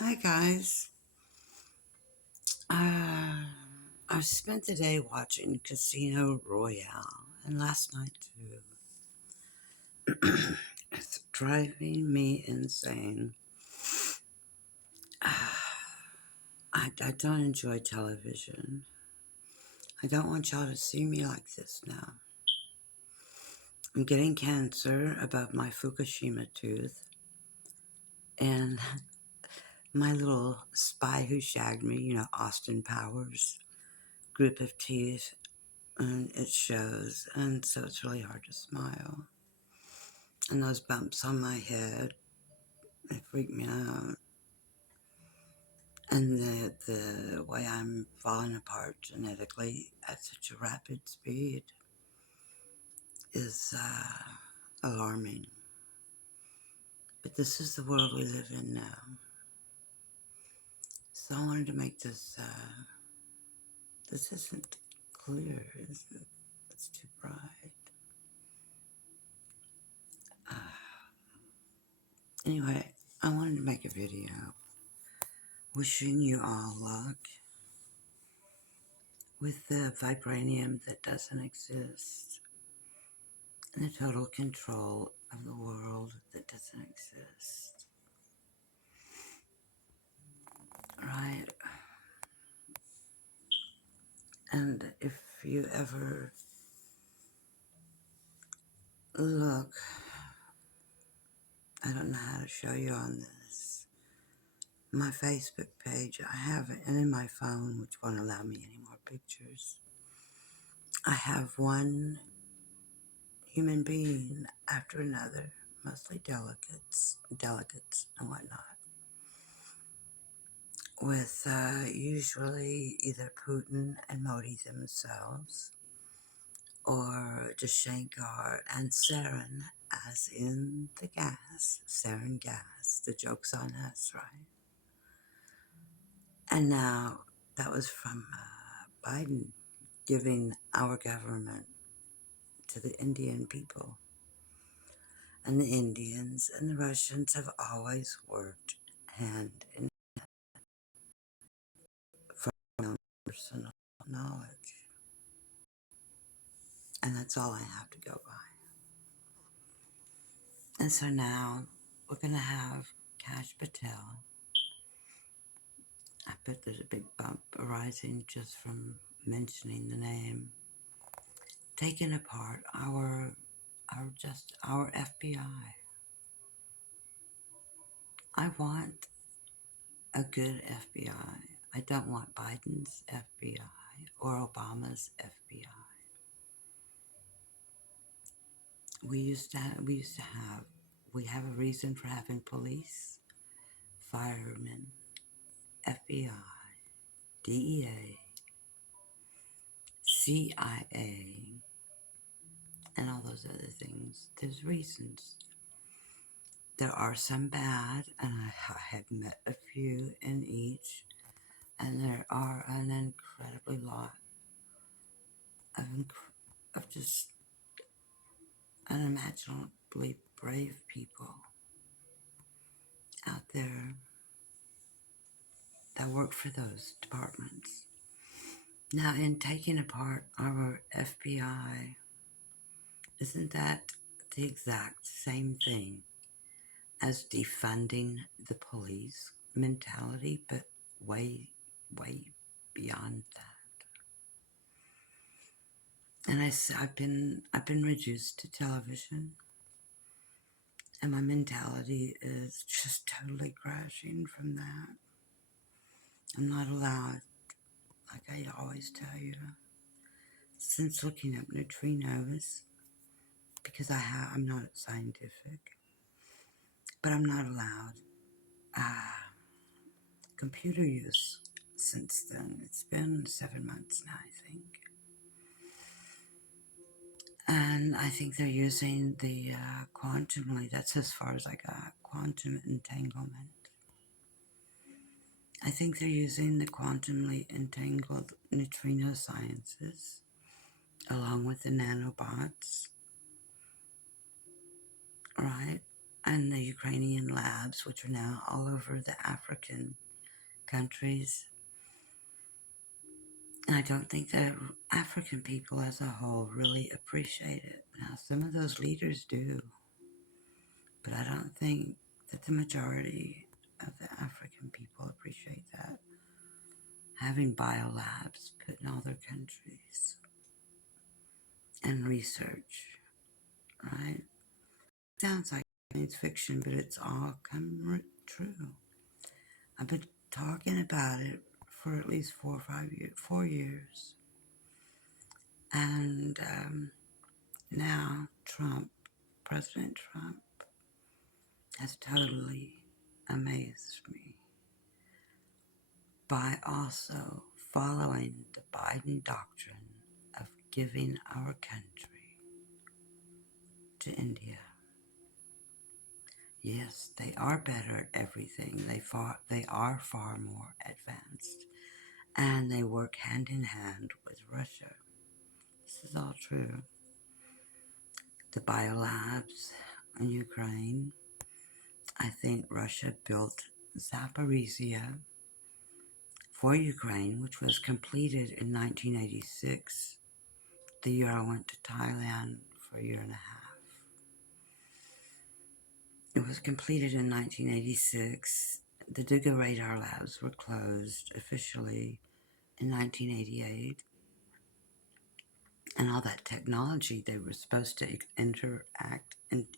Hi guys. Uh, I spent the day watching Casino Royale, and last night too. It's driving me insane. I don't enjoy television. I don't want y'all to see me like this now. I'm getting cancer above my Fukushima tooth, and my little spy who shagged me, Austin Powers, group of teeth, and it shows, and so it's really hard to smile. And those bumps on my head, they freak me out. And the way I'm falling apart genetically at such a rapid speed is alarming. But this is the world we live in now. So I wanted to make this, this isn't clear, is it? It's too bright. Anyway, I wanted to make a video wishing you all luck with the vibranium that doesn't exist and the total control of the world that doesn't exist. Right? And if you ever look, I don't know how to show you on this, my Facebook page, I have it, and in my phone, which won't allow me any more pictures, I have one human being after another, mostly delegates and whatnot, with usually either Putin and Modi themselves, or Shankar and Sarin, as in the gas, sarin gas. The joke's on us, right? And now that was from Biden giving our government to the Indian people. And the Indians and the Russians have always worked hand in hand from my own personal knowledge. And that's all I have to go by. And so now we're going to have Kash Patel. I bet there's a big bump arising just from mentioning the name. Taking apart our FBI. I want a good FBI. I don't want Biden's FBI or Obama's FBI. We have a reason for having police, firemen, FBI, DEA, CIA, and all those other things. There's reasons. There are some bad, and I have met a few in each, and there are an incredibly lot of just unimaginably brave people out there that work for those departments. Now, in taking apart our FBI, isn't that the exact same thing as defunding the police mentality, but way, way beyond that? And I've been reduced to television, and my mentality is just totally crashing from that. I'm not allowed, like I always tell you, since looking up neutrinos, because I'm not scientific, but I'm not allowed computer use since then. It's been 7 months now, I think. And I think they're using the quantumly, that's as far as I got, quantum entanglement. I think they're using the quantumly entangled neutrino sciences along with the nanobots, right? and the Ukrainian labs, which are now all over the African countries. And I don't think that African people as a whole really appreciate it. Now, some of those leaders do, but I don't think that the majority of the African people appreciate that. Having biolabs put in all their countries and research, right? Sounds like science fiction, but it's all come true. I've been talking about it for at least 4 or 5 years, 4 years. And now President Trump, has totally amazed me by also following the Biden doctrine of giving our country to India. Yes, they are better at everything. They are far more advanced, and they work hand in hand with Russia. This is all true. The biolabs in Ukraine, I think Russia built Zaporizhia for Ukraine, which was completed in 1986, the year I went to Thailand for a year and a half. It was completed in 1986. The Duga radar labs were closed officially in 1988. And all that technology, they were supposed to interact and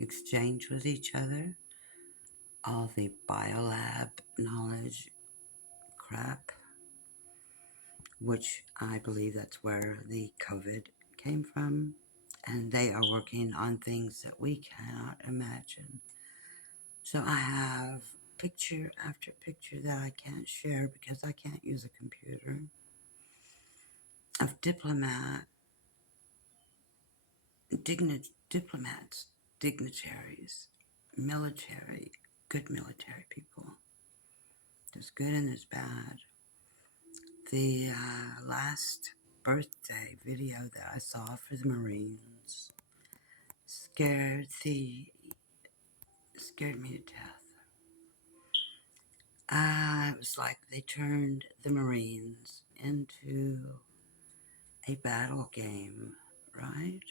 exchange with each other. All the biolab knowledge crap, which I believe that's where the COVID came from. And they are working on things that we cannot imagine. So I have picture after picture that I can't share because I can't use a computer of diplomats, dignitaries, military, good military people. There's good and there's bad. The last birthday video that I saw for the Marines scared me to death. It was like they turned the Marines into a battle game, right?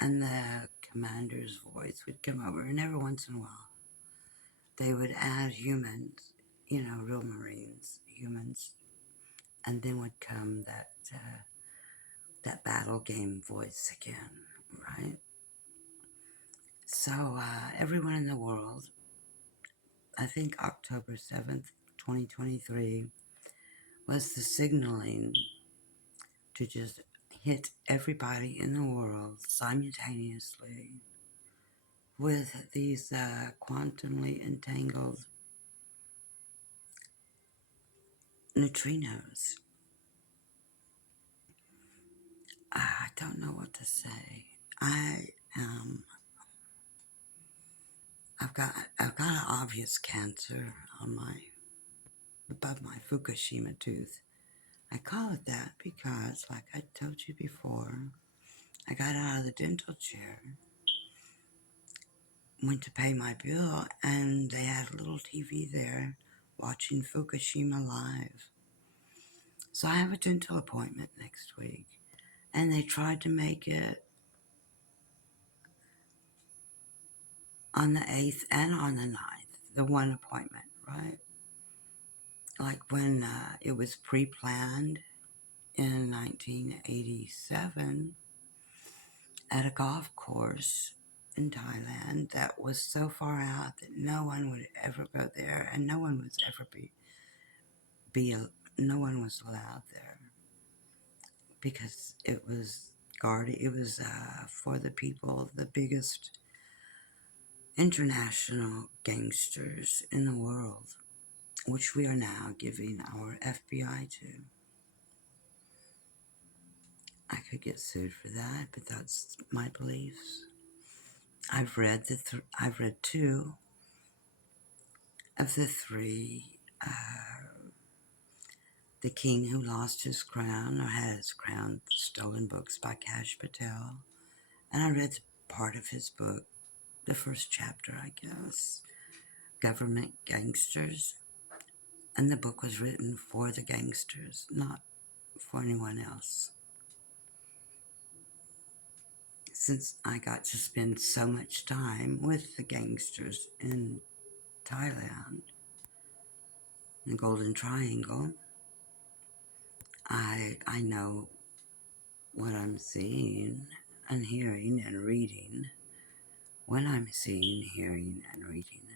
And the commander's voice would come over, and every once in a while they would add humans, real Marines, humans, and then would come that battle game voice again, right? So everyone in the world, I think October 7th, 2023, was the signaling to just hit everybody in the world simultaneously with these quantumly entangled neutrinos. I don't know what to say. I've got an obvious cancer on above my Fukushima tooth. I call it that because, like I told you before, I got out of the dental chair, went to pay my bill, and they had a little TV there watching Fukushima live. So I have a dental appointment next week, and they tried to make it on the 8th and on the 9th, the one appointment, right? Like when it was pre-planned in 1987 at a golf course in Thailand that was so far out that no one would ever go there, and no one was ever no one was allowed there because it was guarded. It was for the people, the biggest international gangsters in the world, which we are now giving our FBI to. I could get sued for that, but that's my beliefs. I've read two of the three. The King Who Lost His Crown, or Had His Crown Stolen, books by Kash Patel. And I read part of his book, the first chapter, I guess, Government Gangsters. And the book was written for the gangsters, not for anyone else. Since I got to spend so much time with the gangsters in Thailand, the Golden Triangle, I know what I'm seeing and hearing and reading when I'm seeing, hearing, and reading it.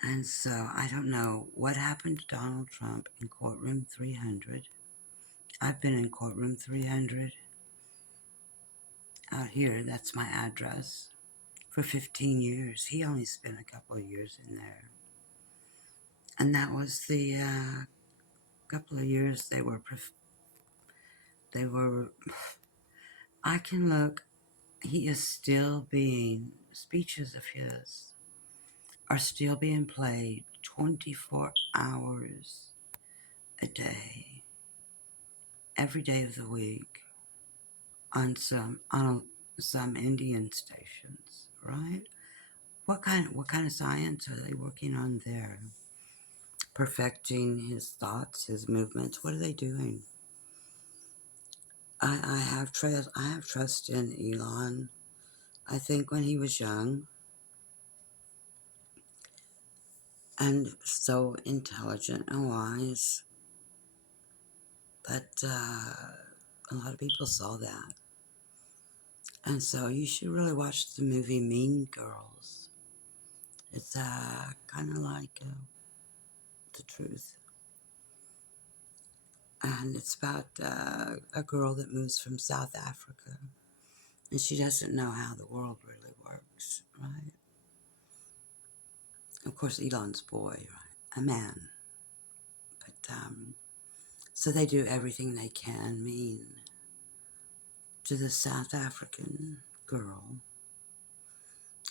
And so I don't know what happened to Donald Trump in courtroom 300. I've been in courtroom 300 out here. That's my address. For 15 years. He only spent a couple of years in there. And that was the couple of years they were, I can look, he is still being, speeches of his are still being played 24 hours a day, every day of the week on some Indian stations, right? What kind of science are they working on there? Perfecting his thoughts, his movements. What are they doing? I have trust. I have trust in Elon. I think when he was young and so intelligent and wise, but a lot of people saw that, and so you should really watch the movie Mean Girls. It's kind of like the truth, and it's about a girl that moves from South Africa, and she doesn't know how the world really works, right? Of course, Elon's boy, right? A man. But, so they do everything they can mean to the South African girl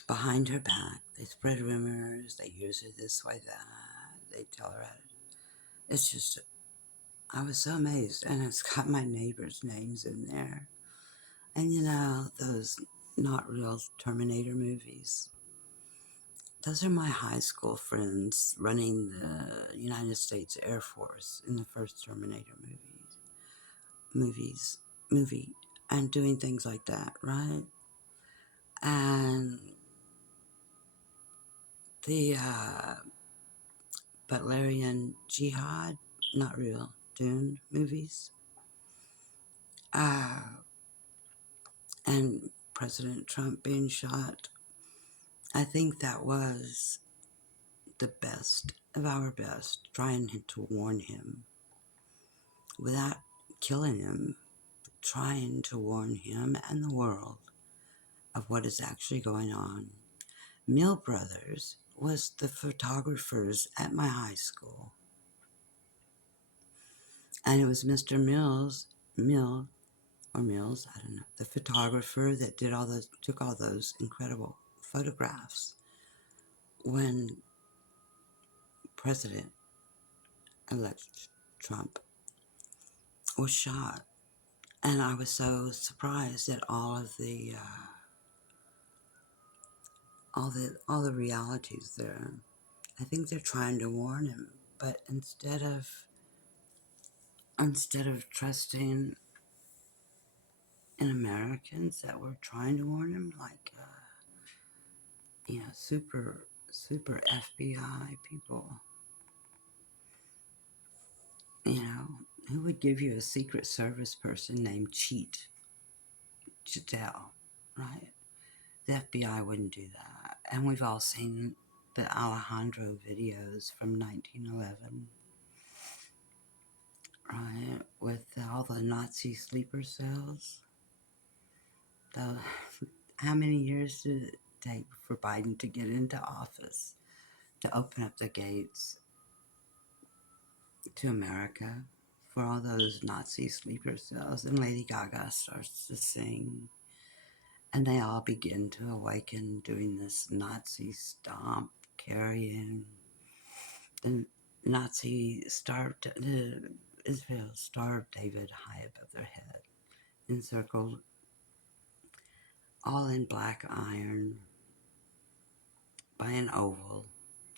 behind her back. They spread rumors, they use her this way, that. They tell her how to. It's just, I was so amazed. And it's got my neighbors' names in there. And you know, those not real Terminator movies. Those are my high school friends running the United States Air Force in the first Terminator movie, and doing things like that, right? And the Butlerian Jihad, not real, Dune movies, uh, and President Trump being shot. I think that was the best of our best, trying to warn him without killing him, trying to warn him and the world of what is actually going on. Mill Brothers was the photographers at my high school. And it was Mr. Mills, I don't know, the photographer that took all those incredible photographs when President-elect Trump was shot. And I was so surprised at all the realities there. I think they're trying to warn him, but instead of trusting in Americans that were trying to warn him, like super FBI people, who would give you a Secret Service person named Chitel, right? The FBI wouldn't do that, and we've all seen the Alejandro videos from 1911. Right, with all the Nazi sleeper cells. The, how many years did it take for Biden to get into office, to open up the gates to America for all those Nazi sleeper cells? And Lady Gaga starts to sing, and they all begin to awaken doing this Nazi stomp, carrying the Israel Star of David high above their head, encircled all in black iron by an oval,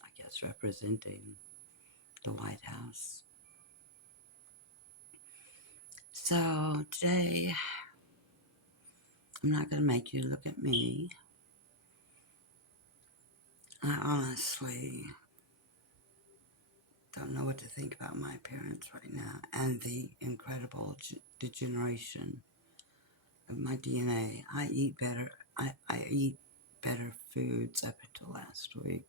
I guess representing the White House. So today, I'm not going to make you look at me. I honestly don't know what to think about my appearance right now and the incredible degeneration of my DNA. I eat better. I eat better foods up until last week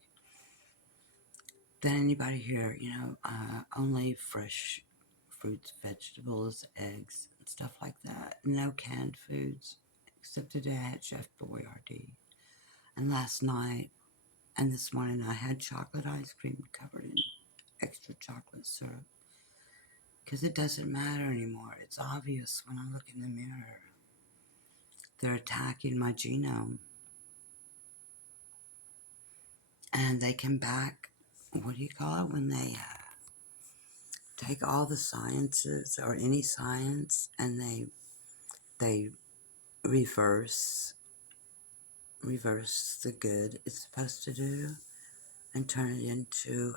than anybody here. Only fresh fruits, vegetables, eggs, and stuff like that. No canned foods. Except today I had Chef Boyardee. And last night and this morning I had chocolate ice cream covered in extra chocolate syrup. Because it doesn't matter anymore. It's obvious when I look in the mirror. They're attacking my genome. And they come back, what do you call it, when they take all the sciences or any science and they reverse the good it's supposed to do and turn it into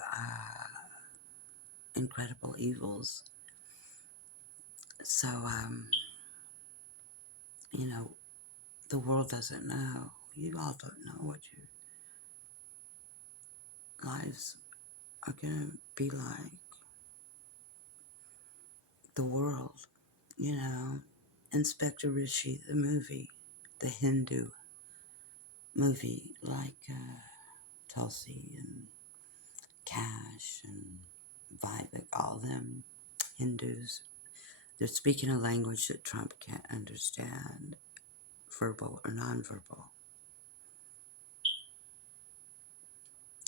incredible evils. So, you know, the world doesn't know. You all don't know what your lives are going to be like. The world, Inspector Rishi, the movie, the Hindu movie, like Tulsi and Cash and Vivek, all them Hindus. They're speaking a language that Trump can't understand, verbal or nonverbal.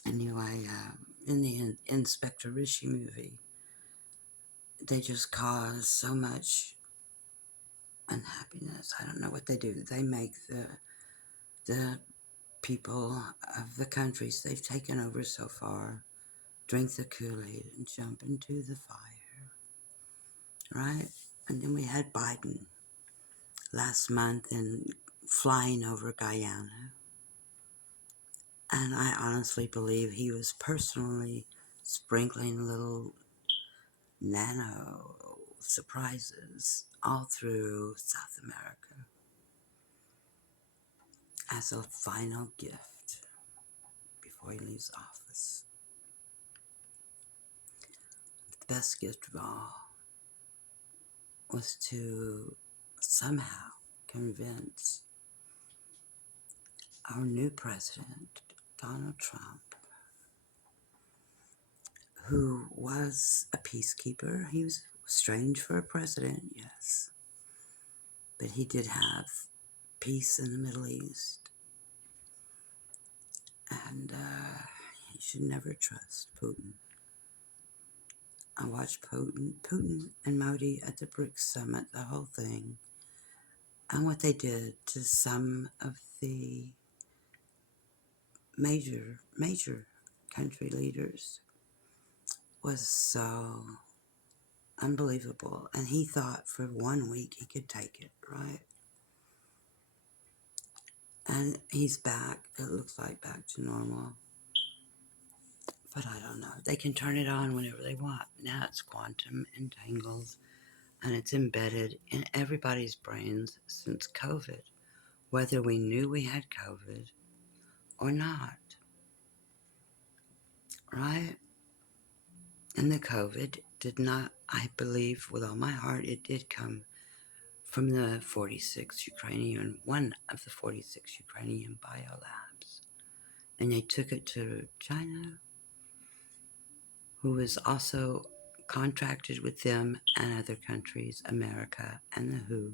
Anyway, in the Inspector Rishi movie, they just cause so much unhappiness. I don't know what they do. They make the people of the countries they've taken over so far drink the Kool-Aid and jump into the fire, right? And then we had Biden last month and flying over Guyana. And I honestly believe he was personally sprinkling little nano surprises all through South America as a final gift before he leaves office. The best gift of all was to somehow convince our new president, Donald Trump, who was a peacekeeper. He was strange for a president, yes, but he did have peace in the Middle East, and he should never trust Putin. I watched Putin and Modi at the BRICS summit, the whole thing, and what they did to some of the major country leaders was so unbelievable. And he thought for 1 week he could take it, right? And he's back. It looks like back to normal. But I don't know. They can turn it on whenever they want. Now it's quantum entangled and it's embedded in everybody's brains since COVID, whether we knew we had COVID or not, right? And the COVID did not, I believe with all my heart, it did come from the 46 Ukrainian, one of the 46 Ukrainian biolabs. And they took it to China, who was also contracted with them and other countries, America and the WHO,